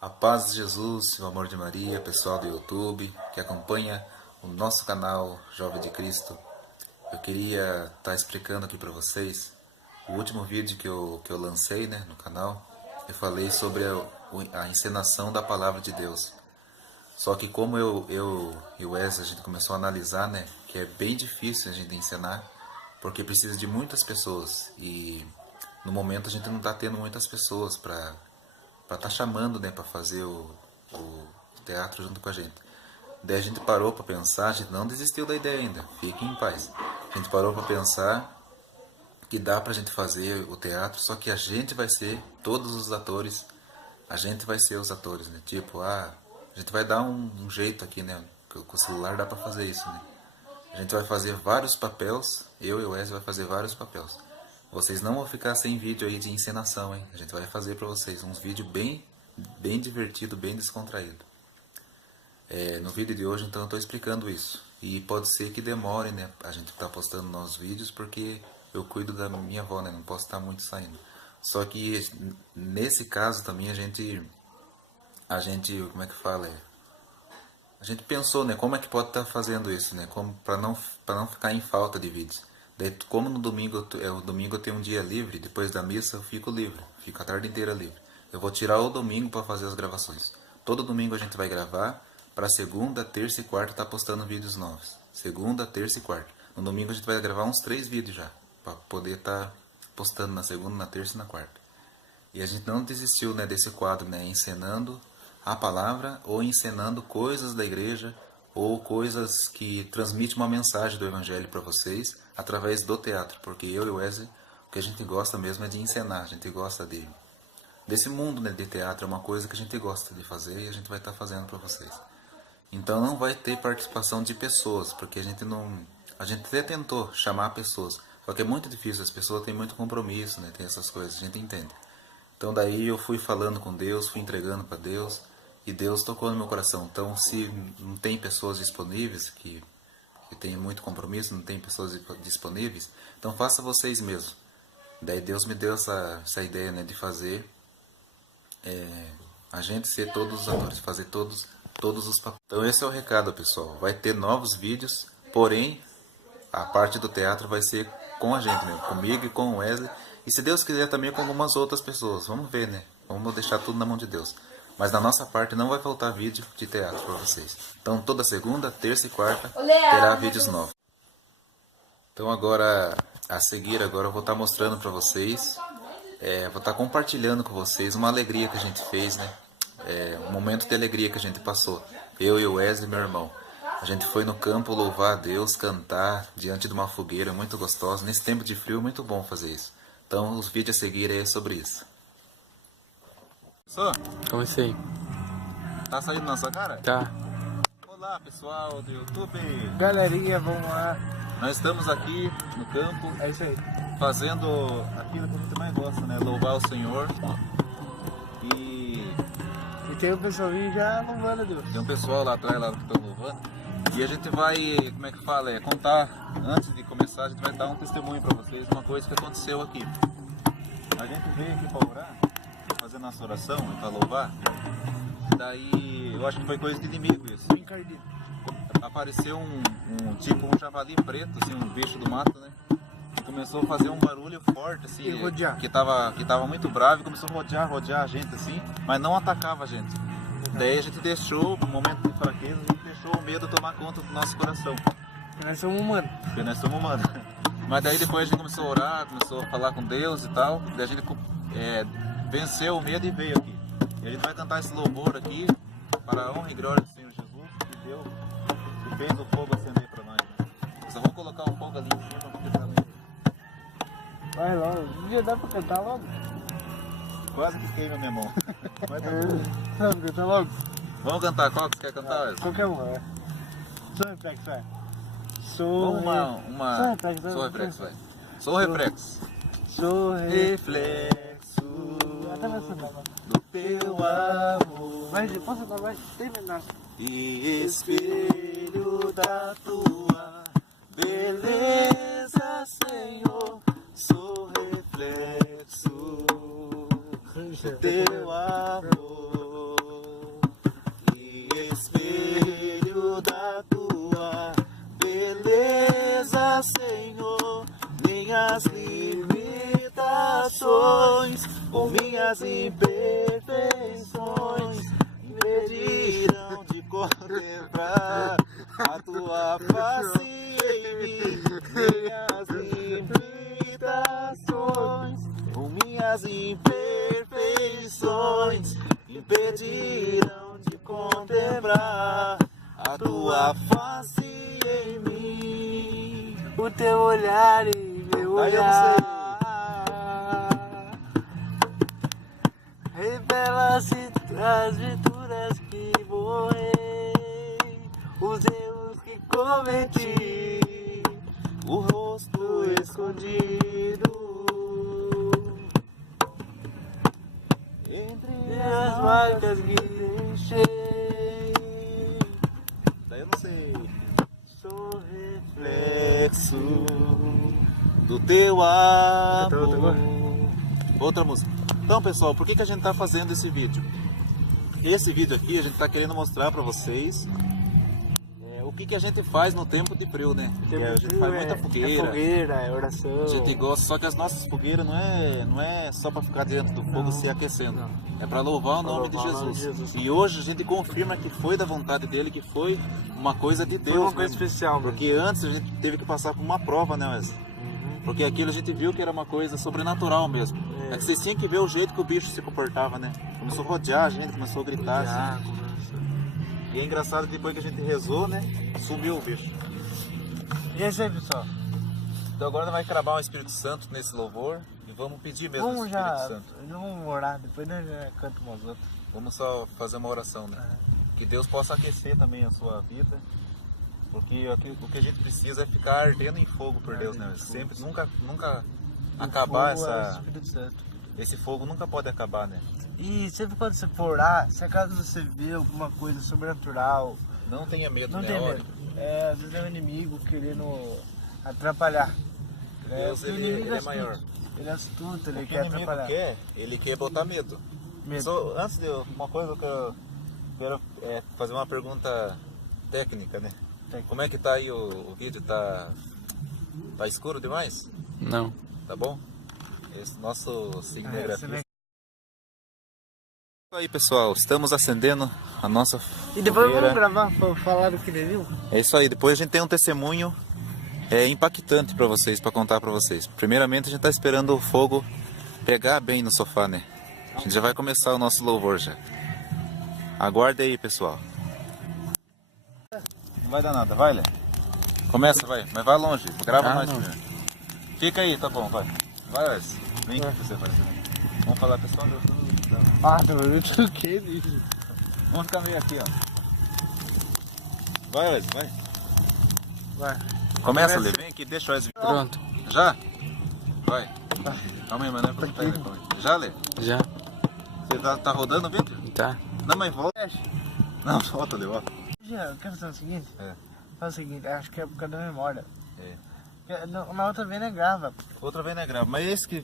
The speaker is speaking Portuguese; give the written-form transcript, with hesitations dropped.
A paz de Jesus, o amor de Maria, pessoal do YouTube que acompanha o nosso canal Jovem de Cristo. Eu queria estar explicando aqui para vocês o último vídeo que eu lancei, no canal. Eu falei sobre a encenação da Palavra de Deus. Só que como eu e o Wesley, a gente começou a analisar, que é bem difícil a gente encenar, porque precisa de muitas pessoas. E no momento a gente não está tendo muitas pessoas para estar chamando, para fazer o teatro junto com a gente. Daí a gente parou para pensar, a gente não desistiu da ideia ainda, fiquem em paz. A gente parou para pensar que dá pra gente fazer o teatro, só que a gente vai ser todos os atores, a gente vai ser os atores, Tipo, a gente vai dar um jeito aqui, com o celular dá pra fazer isso, A gente vai fazer vários papéis, eu e o Wesley vai fazer vários papéis. Vocês não vão ficar sem vídeo aí de encenação, hein? A gente vai fazer pra vocês uns vídeos bem divertido, bem descontraído. No vídeo de hoje, então, eu estou explicando isso. E pode ser que demore, a gente tá postando nossos vídeos, porque eu cuido da minha avó, não posso estar muito saindo. Só que, nesse caso também, a gente como é que fala? A gente pensou, como é que pode estar fazendo isso, como para não ficar em falta de vídeos. Daí, como no domingo, o domingo eu tenho um dia livre, depois da missa eu fico livre, fico a tarde inteira livre. Eu vou tirar o domingo para fazer as gravações. Todo domingo a gente vai gravar, para segunda, terça e quarta tá postando vídeos novos. Segunda, terça e quarta. No domingo a gente vai gravar uns 3 vídeos já, para poder estar postando na segunda, na terça e na quarta. E a gente não desistiu, desse quadro, encenando a palavra ou encenando coisas da igreja ou coisas que transmitem uma mensagem do evangelho para vocês através do teatro, porque eu e o Wesley, o que a gente gosta mesmo é de encenar, a gente gosta desse mundo, de teatro, é uma coisa que a gente gosta de fazer e a gente vai estar fazendo para vocês. Então não vai ter participação de pessoas, porque a gente até tentou chamar pessoas, só que é muito difícil, as pessoas têm muito compromisso, tem essas coisas, a gente entende. Então daí eu fui falando com Deus, fui entregando para Deus, e Deus tocou no meu coração. Então se não tem pessoas disponíveis, que tem muito compromisso, não tem pessoas disponíveis, então faça vocês mesmos. Daí Deus me deu essa ideia, de fazer a gente ser todos os atores, fazer todos os papéis. Então esse é o recado, pessoal. Vai ter novos vídeos, porém a parte do teatro vai ser com a gente mesmo, comigo e com o Wesley. E se Deus quiser também com algumas outras pessoas. Vamos ver, Vamos deixar tudo na mão de Deus. Mas da nossa parte não vai faltar vídeo de teatro para vocês. Então toda segunda, terça e quarta terá vídeos novos. Então agora, a seguir, agora eu vou estar mostrando para vocês. Vou estar compartilhando com vocês uma alegria que a gente fez, um momento de alegria que a gente passou. Eu e o Wesley, meu irmão. A gente foi no campo louvar a Deus, cantar diante de uma fogueira muito gostosa. Nesse tempo de frio é muito bom fazer isso. Então os vídeos a seguir é sobre isso. Começou? Comecei. Tá saindo na sua cara? Tá. Olá pessoal do YouTube. Galerinha, vamos lá. Nós estamos aqui no campo. É isso aí. Fazendo aquilo que a gente mais gosta, louvar o Senhor. E tem um pessoal já louvando a Deus. tem um pessoal lá atrás lá que estão louvando. E a gente vai, como é que fala, contar, antes de começar, a gente vai dar um testemunho para vocês, uma coisa que aconteceu aqui. A gente veio aqui para orar, fazer nossa oração e para louvar. Daí, eu acho que foi coisa de inimigo isso. Apareceu tipo um javali preto, assim, um bicho do mato, E começou a fazer um barulho forte, assim, que tava muito bravo, e começou a rodear a gente, assim, mas não atacava a gente. Daí a gente deixou, no momento de fraqueza, a gente deixou o medo tomar conta do nosso coração. Nós somos humanos. Porque nós somos humanos. Mas daí depois a gente começou a orar, começou a falar com Deus e tal, daí a gente venceu o medo e veio aqui. E a gente vai cantar esse louvor aqui, para a honra e glória do Senhor Jesus, que Deus que fez o fogo acender para nós. Eu só vou colocar o fogo ali em cima, porque tá. Vai logo. Já dá pra cantar logo? Quase que queima minha mão. Mas tá bom. Vamos cantar logo? Vamos cantar, qual que você quer cantar, Wesley? Qualquer um, Sou reflexo, vai. Sou reflexo, vai. Sou reflexo. Sou Reflexo Até vai cantar, vai. do teu amor. Vai, posso cantar, vai. Terminar. E espelho da tua beleza, Senhor. Sou reflexo do teu amor. minhas imperfeições impedirão de contemplar a tua face em mim. Minhas limitações, minhas imperfeições impedirão de contemplar a tua face em mim. O teu olhar e meu olhar revela-se as virtudes que morrei, os erros que cometi, O rosto escondido entre e as marcas que deixei. Daí eu não sei. Sou Reflexo do teu amor. Outra música. Então, pessoal, por que a gente tá fazendo esse vídeo? Esse vídeo aqui a gente tá querendo mostrar pra vocês o que a gente faz no tempo de frio, né? A gente faz muita fogueira. É fogueira, é oração. A gente gosta, só que as nossas fogueiras não é só para ficar dentro do fogo se aquecendo. Não. É para louvar o nome de Jesus. E hoje a gente confirma que foi da vontade dele, que foi uma coisa de Deus. Foi uma coisa mesmo. especial, mesmo. Porque antes a gente teve que passar por uma prova, né, Wesley? Porque aquilo a gente viu que era uma coisa sobrenatural mesmo. É que vocês tinham que ver o jeito que o bicho se comportava, né? Começou a rodear a gente, começou a gritar. Assim. E é engraçado que depois que a gente rezou, né? Sumiu o bicho. E é isso aí, pessoal. Então agora nós vamos cravar o Espírito Santo nesse louvor e vamos pedir mesmo o Vamos Espírito já, Santo. vamos orar, depois nós já cantamos as outras. Vamos só fazer uma oração, né? Que Deus possa aquecer também a sua vida. Porque o que a gente precisa é ficar ardendo em fogo por Deus, né? Sempre, nunca acabar esse fogo nunca pode acabar, né? E sempre quando você for orar, se acaso você vê alguma coisa sobrenatural, Não tenha medo, não né? tenha Ore. medo. Às vezes é um inimigo querendo atrapalhar. Deus, Porque o ele inimigo é maior. Ele é astuto, ele O que quer o inimigo atrapalhar. ele quer botar medo. Medo. Só, antes de uma coisa que eu quero fazer uma pergunta técnica, né? Como é que tá aí o vídeo? Tá escuro demais? Não. Tá bom? Esse nosso cinegrafista. Aí, pessoal, estamos acendendo a nossa E depois fogueira. vamos gravar pra falar do que ele viu? É isso aí, depois a gente tem um testemunho impactante para vocês, para contar para vocês. Primeiramente a gente tá esperando o fogo pegar bem no sofá, né? A gente já vai começar o nosso louvor já. Aguarde aí, pessoal. Não vai dar nada, vai, Lé. Começa, vai, mas vai longe, grava mais não. primeiro. Fica aí, tá bom, vai. Vai, Wesley. Vem que você vai. Vamos falar, pessoal, do YouTube. Ah, eu troquei, bicho. Vamos ficar meio aqui, ó. Vai, Wesley, vai. Vai. Começa, Lê, vem aqui, deixa o Wesley. Pronto. Já? Vai. Calma aí, mas não é pra botar ele. Já, Lê? Já. Você tá rodando o vídeo? Tá. Não, mas volta. Não, volta, Lê, volta. Eu quero fazer o seguinte. É. Faz o seguinte, acho que é por causa da memória. É. Na outra vez não grava. Outra vez, né, grava. Mas esse que